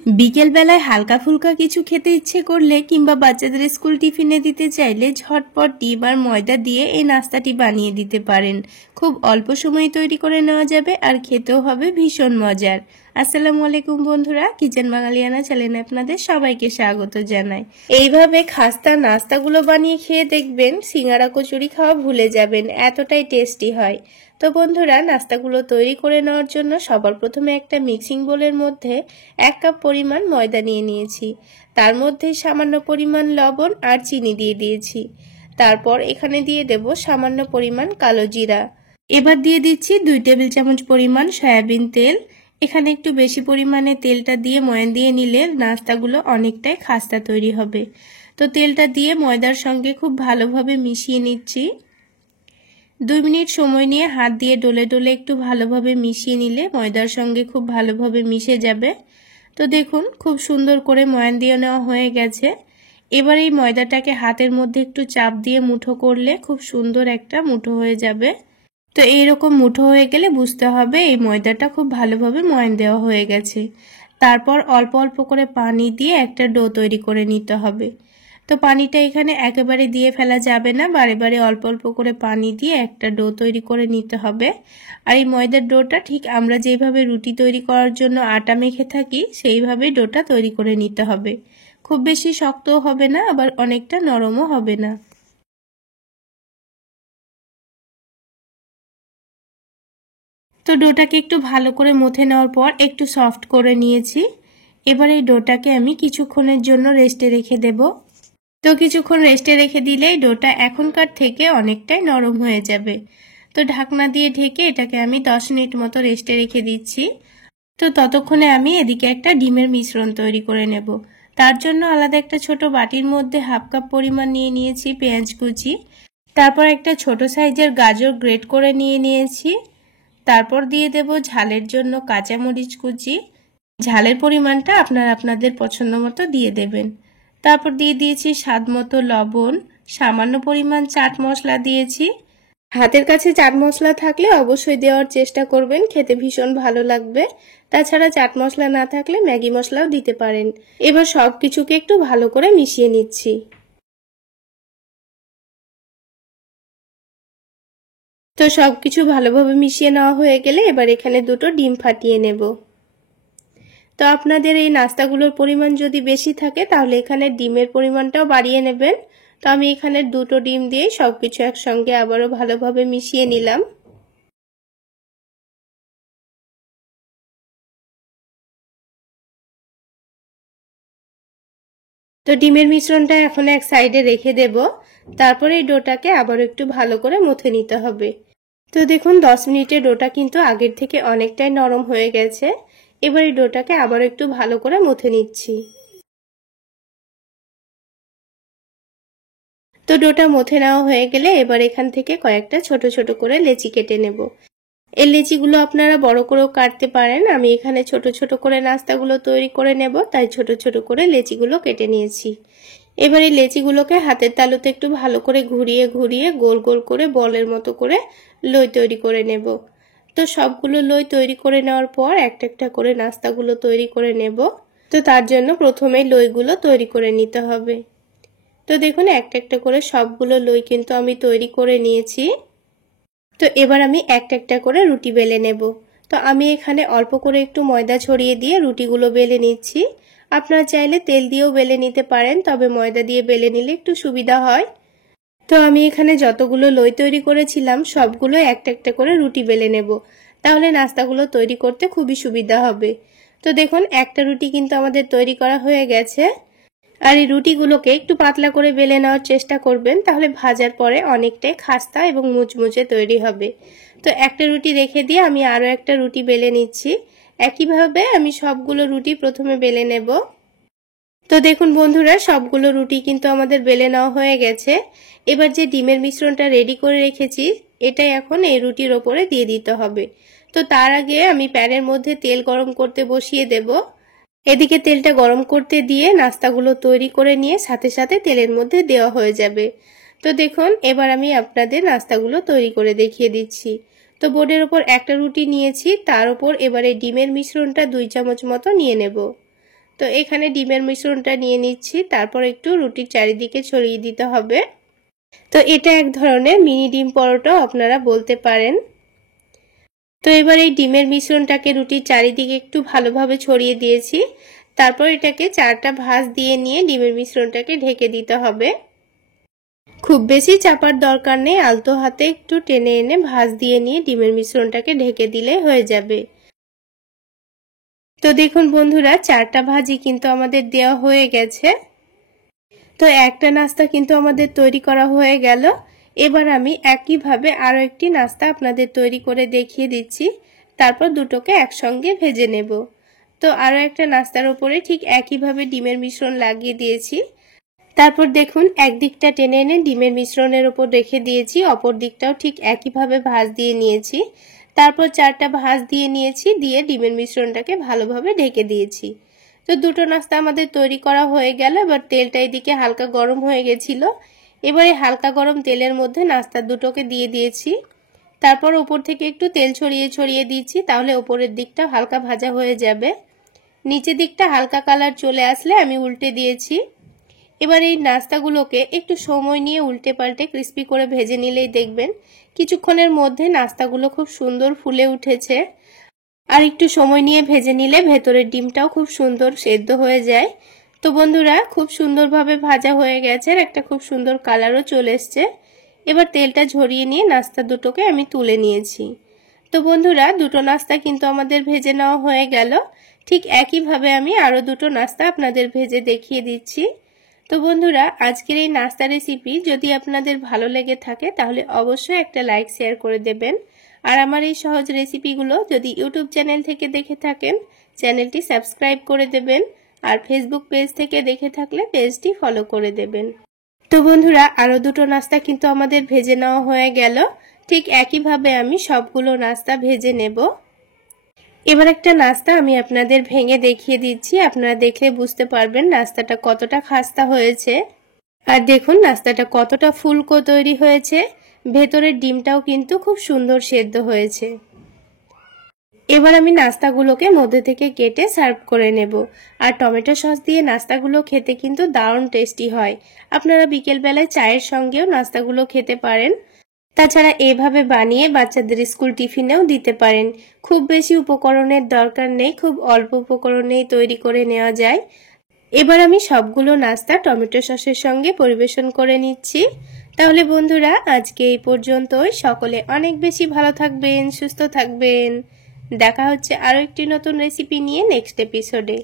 বিকেল বেলায় হালকা ফুলকা কিছু খেতে ইচ্ছে করলে কিংবা বাচ্চাদের স্কুল টিফিনে দিতে চাইলে ঝটপট ডিম আর ময়দা দিয়ে এই নাস্তাটি বানিয়ে দিতে পারেন। খুব অল্প সময়ে তৈরি করে নেওয়া যাবে আর খেতেও হবে ভীষণ মজার। আসসালামু আলাইকুম বন্ধুরা, কিচেন বাঙালিয়ানা চ্যানেলে আপনাদের সবাইকে স্বাগত জানাই। এইভাবে খাস্তা নাস্তাগুলো বানিয়ে খেয়ে দেখবেন সিঙ্গারা কচুরি খাওয়া ভুলে যাবেন, এতটাই টেস্টি হয়। তো বন্ধুরা, নাস্তাগুলো তৈরি করে নেওয়ার জন্য সবার প্রথমে একটা মিক্সিং বোলের মধ্যে 1 কাপ পরিমাণ ময়দা নিয়ে নিয়েছি। তার মধ্যে সামান্য পরিমাণ লবণ আর চিনি দিয়ে দিয়েছি। তারপর এখানে দিয়ে দেব সামান্য পরিমাণ কালো জিরা। এবার দিয়ে দিচ্ছি 2 টেবিল চামচ পরিমাণ সয়াবিন তেল। এখানে একটু বেশি পরিমাণে তেলটা দিয়ে ময়ান দিয়ে নিলে নাস্তাগুলো অনেকটাই খাস্তা তৈরি হবে। তো তেলটা দিয়ে ময়দার সঙ্গে খুব ভালোভাবে মিশিয়ে নিচ্ছি। 2 মিনিট সময় নিয়ে হাত দিয়ে ডলে ডলে একটু ভালোভাবে মিশিয়ে নিলে ময়দার সঙ্গে খুব ভালোভাবে মিশে যাবে। তো দেখুন, খুব সুন্দর করে ময়ান দিয়ে নেওয়া হয়ে গেছে। এবার এই ময়দাটাকে হাতের মধ্যে একটু চাপ দিয়ে মুঠো করলে খুব সুন্দর একটা মুঠো হয়ে যাবে। তো এইরকম মুঠো হয়ে গেলে বুঝতে হবে এই ময়দাটা খুব ভালোভাবে ময়ান দেওয়া হয়ে গেছে। তারপর অল্প অল্প করে পানি দিয়ে একটা ডো তৈরি করে নিতে হবে। তো পানিটা এখানে একেবারে দিয়ে ফেলা যাবে না, বারে বারে অল্প অল্প করে পানি দিয়ে একটা ডো তৈরি করে নিতে হবে। আর এই ময়দার ডোটা ঠিক আমরা যেভাবে রুটি তৈরি করার জন্য আটা মেখে থাকি সেইভাবে ডোটা তৈরি করে নিতে হবে। খুব বেশি শক্তও হবে না, আবার অনেকটা নরমও হবে না। তো ডোটাকে একটু ভালো করে মথে নেওয়ার পর একটু সফট করে নিয়েছি। এবার এই ডোটাকে আমি কিছুক্ষণের জন্য রেস্টে রেখে দেব। তো কিছুক্ষণ রেস্টে রেখে দিলেই ডোটা এখনকার থেকে অনেকটাই নরম হয়ে যাবে। তো ঢাকনা দিয়ে ঢেকে এটাকে আমি 10 মিনিট মতো রেস্টে রেখে দিচ্ছি। তো ততক্ষণে আমি এদিকে একটা ডিমের মিশ্রণ তৈরি করে নেব। তার জন্য আলাদা একটা ছোট বাটির মধ্যে 1/2 কাপ পরিমাণ নিয়ে নিয়েছি পেঁয়াজ কুচি। তারপর একটা ছোট সাইজের গাজর গ্রেট করে নিয়ে নিয়েছি। তারপর দিয়ে দেব ঝালের জন্য কাঁচামরিচ কুচি। ঝালের পরিমাণটা আপনারা আপনাদের পছন্দ মতো দিয়ে দেবেন। তারপর দিয়ে দিয়েছি স্বাদ মতো লবণ, সামান্য পরিমাণ চাট মশলা দিয়েছি। হাতের কাছে চাট মশলা থাকলে অবশ্যই দেওয়ার চেষ্টা করবেন, খেতে ভীষণ ভালো লাগবে। তাছাড়া চাট মশলা না থাকলে ম্যাগি মশলাও দিতে পারেন। এবার সব কিছুকে একটু ভালো করে মিশিয়ে নিচ্ছি। তো সবকিছু ভালোভাবে মিশিয়ে নেওয়া হয়ে গেলে এবার এখানে 2টো ডিম ফাটিয়ে নেব। তো আপনাদের এই নাস্তাগুলোর পরিমাণ যদি বেশি থাকে তাহলে এখানে ডিমের পরিমাণটাও বাড়িয়ে নেবেন। তো আমি এখানে 2টো ডিম দিয়ে সবকিছু একসঙ্গে আবারও ভালোভাবে মিশিয়ে নিলাম। তো ডিমের মিশ্রণটা এখন এক সাইডে রেখে দেব। তারপরে এই ডোটাকে আবার একটু ভালো করে মথে নিতে হবে। তো দেখুন 10 মিনিটে ডোটা কিন্তু আগের থেকে অনেকটাই নরম হয়ে গেছে। এবার এই ডোটাকে আবার একটু ভালো করে মথে নিচ্ছি। তো ডোটা মথে নেওয়া হয়ে গেলে এবার এখান থেকে কয়েকটা ছোট ছোট করে লেচি কেটে নেব। এই লেচিগুলো আপনারা বড় করেও কাটতে পারেন। আমি এখানে ছোট ছোট করে নাস্তাগুলো তৈরি করে নেব, তাই ছোট ছোট করে লেচিগুলো কেটে নিয়েছি। এবার এই লেচিগুলোকে হাতের তালুতে একটু ভালো করে ঘুরিয়ে ঘুরিয়ে গোল গোল করে বলের মতো করে লই তৈরি করে নেব। তো সবগুলো লই তৈরি করে নেওয়ার পর একটা একটা করে নাস্তাগুলো তৈরি করে নেব। তো তার জন্য প্রথমেই লইগুলো তৈরি করে নিতে হবে। তো দেখুন একটা একটা করে সবগুলো লই কিন্তু আমি তৈরি করে নিয়েছি। তো এবার আমি একটা একটা করে রুটি বেলে নেব। তো আমি এখানে অল্প করে একটু ময়দা ছড়িয়ে দিয়ে রুটিগুলো বেলে নিচ্ছি। আপনারা চাইলে তেল দিয়েও বেলে নিতে পারেন, তবে ময়দা দিয়ে বেলে নিলে একটু সুবিধা হয়। তো আমি এখানে যতগুলো লই তৈরি করেছিলাম সবগুলো একটা একটা করে রুটি বেলে নেব, তাহলে নাস্তাগুলো তৈরি করতে খুবই সুবিধা হবে। তো দেখুন একটা রুটি কিন্তু আমাদের তৈরি করা হয়ে গেছে। আর এই রুটিগুলোকে একটু পাতলা করে বেলে নেওয়ার চেষ্টা করবেন, তাহলে ভাজার পরে অনেকটাই খাস্তা এবং মুচমুচে তৈরি হবে। তো একটা রুটি রেখে দিয়ে আমি আরও একটা রুটি বেলে নিচ্ছি। একইভাবে আমি সবগুলো রুটি প্রথমে বেলে নেব। তো দেখুন বন্ধুরা, সবগুলো রুটি কিন্তু আমাদের বেলে নেওয়া হয়ে গেছে। এবার যে ডিমের মিশ্রণটা রেডি করে রেখেছি এটাই এখন এই রুটির ওপরে দিয়ে দিতে হবে। তো তার আগে আমি প্যানের মধ্যে তেল গরম করতে বসিয়ে দেব। এদিকে তেলটা গরম করতে দিয়ে নাস্তাগুলো তৈরি করে নিয়ে সাথে সাথে তেলের মধ্যে দেওয়া হয়ে যাবে। তো দেখুন এবার আমি আপনাদের নাস্তাগুলো তৈরি করে দেখিয়ে দিচ্ছি। তো বোর্ডের ওপর একটা রুটি নিয়েছি, তার উপর এবারে ডিমের মিশ্রণটা 2 চামচ মতো নিয়ে নেব। তো এখানে ডিমের মিশ্রণটা নিয়ে নিচ্ছি, তারপর একটু রুটির চারিদিকে ছড়িয়ে দিতে হবে। তো এটা এক ধরনের মিনি ডিম পরোটাও আপনারা বলতে পারেন। তো এবার এই ডিমের মিশ্রণটাকে রুটির চারিদিকে একটু ভালোভাবে ছড়িয়ে দিয়েছি। তারপর এটাকে 4টা ভাঁজ দিয়ে নিয়ে ডিমের মিশ্রণটাকে ঢেকে দিতে হবে। খুব বেশি চাপার দরকার নেই, আলতো হাতে একটু টেনে এনে ভাঁজ দিয়ে নিয়ে ডিমের মিশ্রণটাকে ঢেকে দিলে হয়ে যাবে। তো দেখুন বন্ধুরা, 4টা ভাজি কিন্তু আমাদের দেওয়া হয়ে গেছে। তো একটা নাস্তা কিন্তু আমাদের তৈরি করা হয়ে গেল। এবার আমি একইভাবে আরো একটি নাস্তা আপনাদের তৈরি করে দেখিয়ে দিচ্ছি, তারপর দুটোকে একসঙ্গে ভেজে নেব। তো আরো একটা নাস্তার উপরে ঠিক একইভাবে ডিমের মিশ্রণ লাগিয়ে দিয়েছি। তারপর দেখুন একদিকটা টেনে এনে ডিমের মিশ্রণের উপর রেখে দিয়েছি, অপর দিকটাও ঠিক একইভাবে ভাঁজ দিয়ে নিয়েছি। তারপর 4টা ভাঁজ দিয়ে নিয়েছি, দিয়ে ডিমের মিশ্রণটাকে ভালোভাবে ঢেকে দিয়েছি। তো দুটো নাস্তা আমাদের তৈরি করা হয়ে গেল। এবার তেলটা এদিকে হালকা গরম হয়ে গেছিল। এবারে হালকা গরম তেলের মধ্যে নাস্তা দুটোকে দিয়ে দিয়েছি। তারপর উপর থেকে একটু তেল ছড়িয়ে ছড়িয়ে দিচ্ছি, তাহলে উপরের দিকটা হালকা ভাজা হয়ে যাবে। নিচের দিকটা হালকা কালার চলে আসলে আমি উল্টে দিয়েছি। এবার এই নাস্তাগুলোকে একটু সময় নিয়ে উল্টে পাল্টে ক্রিস্পি করে ভেজে নিলেই দেখবেন কিছুক্ষণের মধ্যে নাস্তাগুলো খুব সুন্দর ফুলে উঠেছে। আর একটু সময় নিয়ে ভেজে নিলে ভেতরের ডিমটাও খুব সুন্দর সেদ্ধ হয়ে যায়। তো বন্ধুরা, খুব সুন্দরভাবে ভাজা হয়ে গেছে, আর একটা খুব সুন্দর কালারও চলে এসছে। এবার তেলটা ঝরিয়ে নিয়ে নাস্তা দুটোকে আমি তুলে নিয়েছি। তো বন্ধুরা, দুটো নাস্তা কিন্তু আমাদের ভেজে নেওয়া হয়ে গেল। ঠিক একইভাবে আমি আরো দুটো নাস্তা আপনাদের ভেজে দেখিয়ে দিচ্ছি। তো বন্ধুরা, আজকের এই নাস্তা রেসিপি যদি আপনাদের ভালো লেগে থাকে তাহলে অবশ্যই একটা লাইক শেয়ার করে দেবেন। আর আমার এই সহজ রেসিপিগুলো যদি ইউটিউব চ্যানেল থেকে দেখে থাকেন, চ্যানেলটি সাবস্ক্রাইব করে দেবেন। আর ফেসবুক পেজ থেকে দেখে থাকলে পেজটি ফলো করে দেবেন। তো বন্ধুরা, আরো দুটো নাস্তা কিন্তু আমাদের ভেজে নেওয়া হয়ে গেল। ঠিক একইভাবে আমি সবগুলো নাস্তা ভেজে নেব। এবার একটা নাস্তা আমি আপনাদের ভেঙে দেখিয়ে দিচ্ছি, আপনারা দেখলে বুঝতে পারবেন নাস্তাটা কতটা খাস্তা হয়েছে। আর দেখুন নাস্তাটা কতটা ফুলকো তৈরি হয়েছে, ভেতরের ডিমটাও কিন্তু খুব সুন্দর সেদ্ধ হয়েছে। এবার আমি নাস্তাগুলোকে মধ্যে থেকে কেটে সার্ভ করে নেব। আর টমেটো সস দিয়ে নাস্তাগুলো খেতে কিন্তু দারুণ টেস্টি হয়। আপনারা বিকেলবেলায় চায়ের সঙ্গেও নাস্তাগুলো খেতে পারেন। তাছাড়া এভাবে বানিয়ে বাচ্চাদের স্কুল টিফিনেও দিতে পারেন। খুব বেশি উপকরণের দরকার নেই, খুব অল্প উপকরণেই তৈরি করে নেওয়া যায়। এবার আমি সবগুলো নাস্তা টমেটো সসের সঙ্গে পরিবেশন করে নিচ্ছি। তাহলে বন্ধুরা, আজকে এই পর্যন্তই। সকলে অনেক বেশি ভালো থাকবেন, সুস্থ থাকবেন। দেখা হচ্ছে আরো একটি নতুন রেসিপি নিয়ে নেক্সট এপিসোডে।